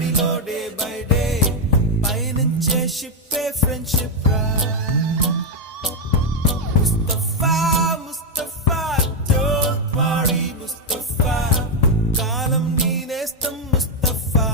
ఒడిలో day by day పయనించే షిప్పే friendship రా ముస్తఫా ముస్తఫా డోంట్ వరీ ముస్తఫా కాలం నీ నేస్తం ముస్తఫా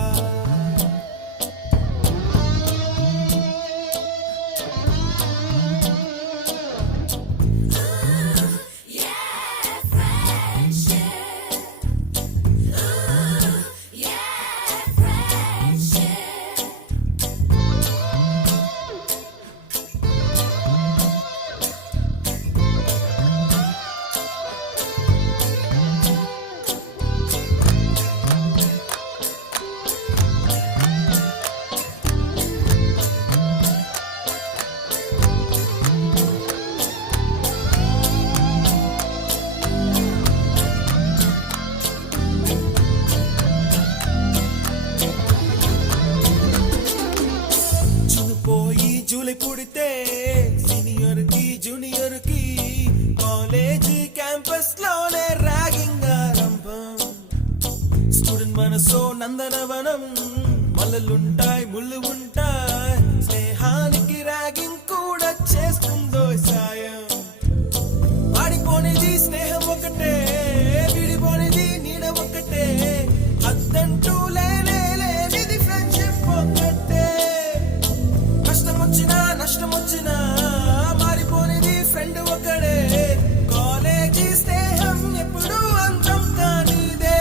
జూలై పుడితే సీనియర్ కి జూనియర్ కి కాలేజీ క్యాంపస్ లోనే ర్యాగింగ్ ఆరంభం స్టూడెంట్ మనసో నందనవనం మల్లలుంటాయి ముళ్ళు ఉంటాయి స్నేహానికి ర్యాగింగ్ కూడా చేస్తుందో సాయం వాడిపోనిది స్నేహం ఒకటే విడిపోనిది నీడ ఒకటే అద్దంటూ లేనిది ఫ్రెండ్షిప్ ఒకటే నష్టం వచ్చినా మారిపోనిది ఫ్రెండ్ ఒకడే కాలేజీ స్నేహం ఎప్పుడు అంతం కానిదే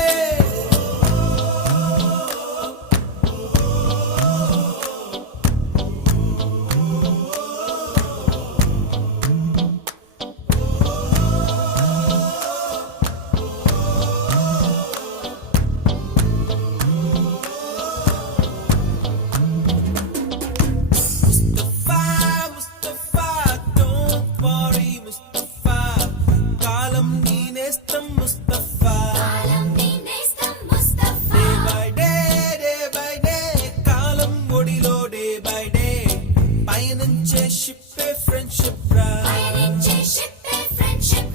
షిప్పే ఫ్రెండ్షిప్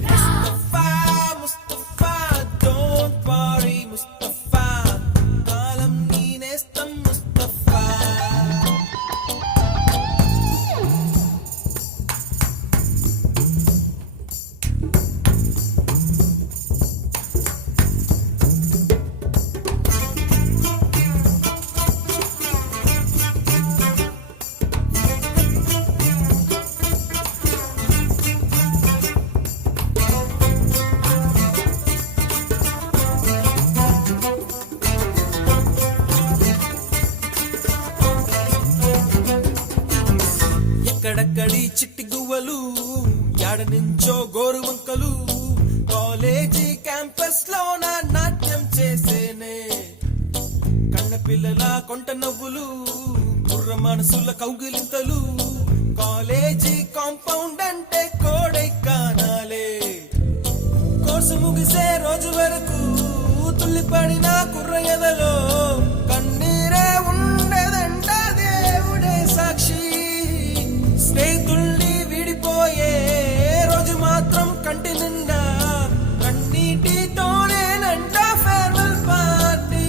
రా ముస్తఫా డోంట్ వరీ ముస్తఫా కాలం నీ నేస్తం ముస్తఫా ఎక్కడక్కడి చిట్టి గువ్వలు యాడ నుంచో గోరు వంకలు కాలేజీ క్యాంపస్ లోన నాట్యం చేసేనే కన్న పిల్లల కొంట నవ్వులు బుర్ర మనసుల కౌగిలింతలు కాలేజీ కాంపౌండ్ అంటే కోడై కానాలే కోర్సు ముగిసే రోజు వరకు తుల్లిపడిన కుర్ర ఎదలో కన్నీరే ఉండదంట దేవుడే సాక్షి స్నేహితుల్ని విడిపోయే రోజు మాత్రం కంటి నిండా కన్నీటితోనేనంట ఫేర్వెల్ పార్టీ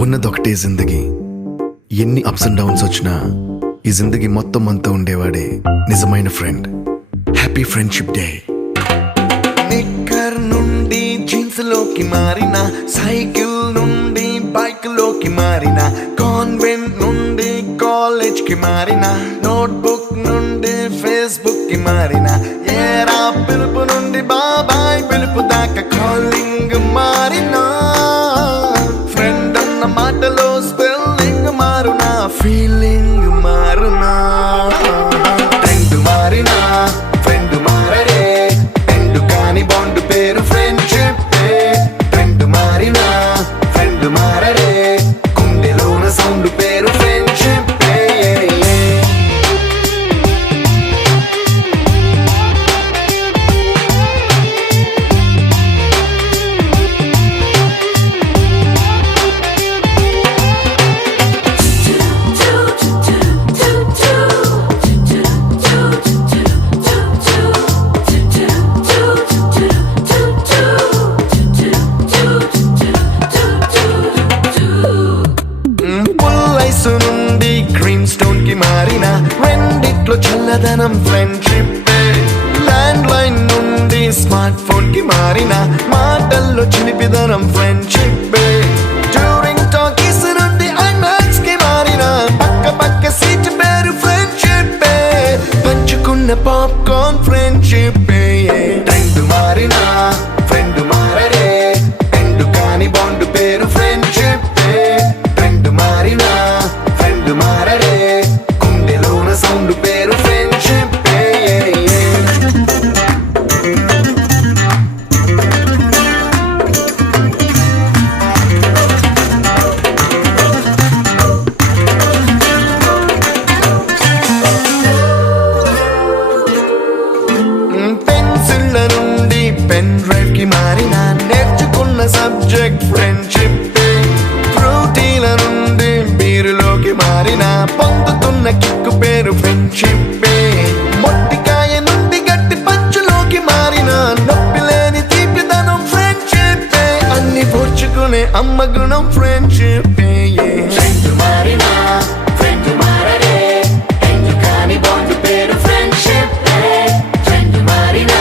ఉన్నదొకటే జిందగీ, ఎన్ని అప్స్ అండ్ డౌన్స్ వచ్చినా ఈ జిందగీ మొత్తం అంతా ఉండేవాడే నిజమైన ఫ్రెండ్. Happy friendship day. నిక్కర్ నుండి లోకి మారిన, సైకిల్ నుండి బైక్ లోకి మారిన, కాన్వెంట్ నుండి కాలేజ్ కి మారిన, నోట్బుక్ నుండి ఫేస్బుక్ కి మారిన, ఏరా పిలుపు నుండి బాబాయ్ పిలుపు దాకా కాలింగ్ మారిన, ఫ్రెండ్ అన్న మాటలో స్పెల్లింగ్ మారునా, ఫీలింగ్ మారునా, ట్రెండ్ మారినా ఫ్రెండ్ మారడే, ఎండు కాని బాండ్ పేరు ఫ్రెండ్షిప్. ట్రెండ్ మారినా ఫ్రెండ్ మారడే, గుండెలోన సౌండ్ పేరు ఫ్రెండ్షిప్. పుల్లైసు నుండి గ్రీన్ స్టోన్ కి మారిన, రెండిట్లో చల్లదనం ఫ్రెండ్షిప్. ల్యాండ్ లైన్ నుండి స్మార్ట్ ఫోన్ కి మారిన, మాటల్లో చిలిపిదనం ఫ్రెండ్షిప్. డ్యూరింగ్ టాకీస్ నుండి ఐమాక్స్ కి మారిన, పక్క పక్క సీట్ పేరు ఫ్రెండ్షిప్. పంచుకున్న పాప్కార్న్ ఫ్రెండ్షిప్. ట్రెండ్ మారిన ఫ్రెండ్ మారడే, ఎండు కాని బాండ్ పేరు ఫ్రెండ్షిప్. ట్రెండ్ మారిన ఫ్రెండ్ మారడే, గుండెలోన సౌండ్ పేరు ఫ్రెండ్షిప్. పెన్సిళ్ళ నుండి పెన్ డ్రైవ్ కి మారిన, నేర్చుకున్న సబ్జెక్ట్ ఫ్రెండ్షిప్. ఫ్రూటీల నుండి బీరులోకి మారిన, పొందుతున్న కిక్కు పేరు ఫ్రెండ్షిప్. మొట్టికాయ నుండి గట్టి పంచులోకి మారిన, నొప్పి లేని తీపిదనం ఫ్రెండ్షిప్. అన్ని పోర్చుకునే అమ్మ గుణం ఫ్రెండ్షిప్. ఫ్రెండ్ మారిన ఫ్రెండ్ మారడే, ఎందు కాని బాండ్ పేరు ఫ్రెండ్షిప్. ఫ్రెండ్ మారిన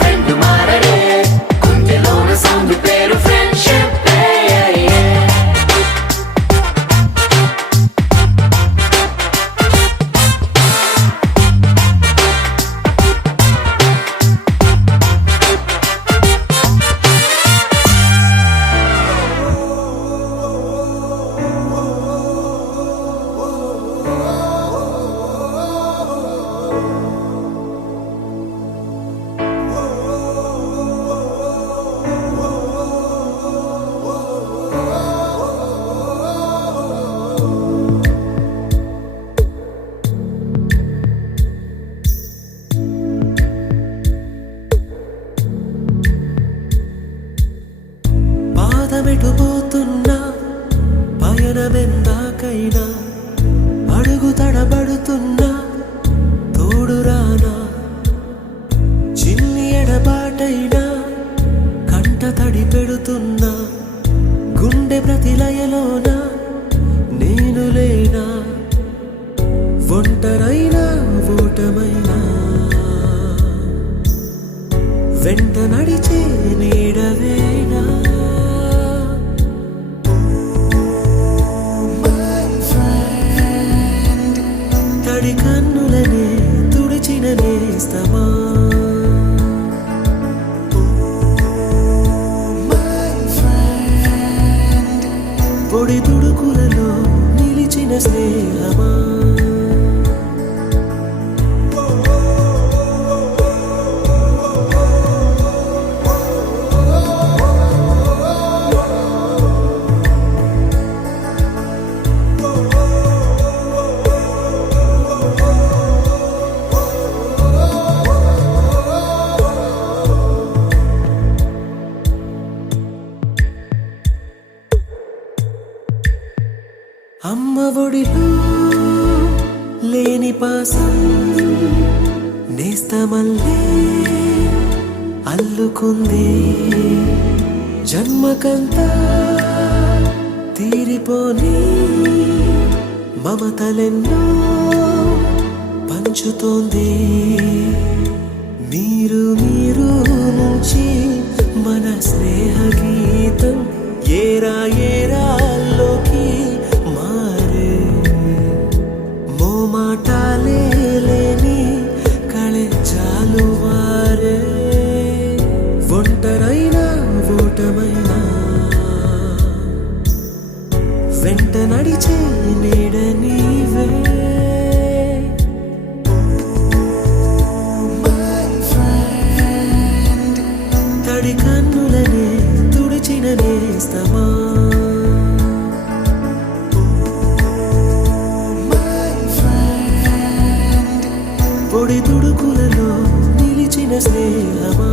ఫ్రెండ్ మారడే, గుండెలోన సౌండ్ పేరు ఫ్రెండ్షిప్. పాదమెటుపోతున్నా పయనమెందాకైనా, అడుగు తడబడుతున్నా తోడురానా, చిన్ని ఎడబాటైనా కంట తడి పెడుతున్నా, గుండె ప్రతిలయలోన నేను లేనా, ఒంటరైనా ఓటమైనా వెంట నడిచే నీడవేనా. తడి కన్నులనే తుడిచిన నేస్తమా, పొడి తుడుకులలో నిలిచిన స్నేహమా. అమ్మ ఒడిలో లేని పాసం నేస్తమల్లే అల్లుకుంది, జన్మకంతా తీరిపోని మమతలెన్నో పంచుతోంది. మీరు నుంచి మన స్నేహ గీతం గెలుపైనా ఓటమైనా వెంట నడిచే నీడ నీవే. తడి కన్నులనే తుడిచిన నేస్తమా, పొడి తుడుకులలో నిలిచిన స్నేహమా.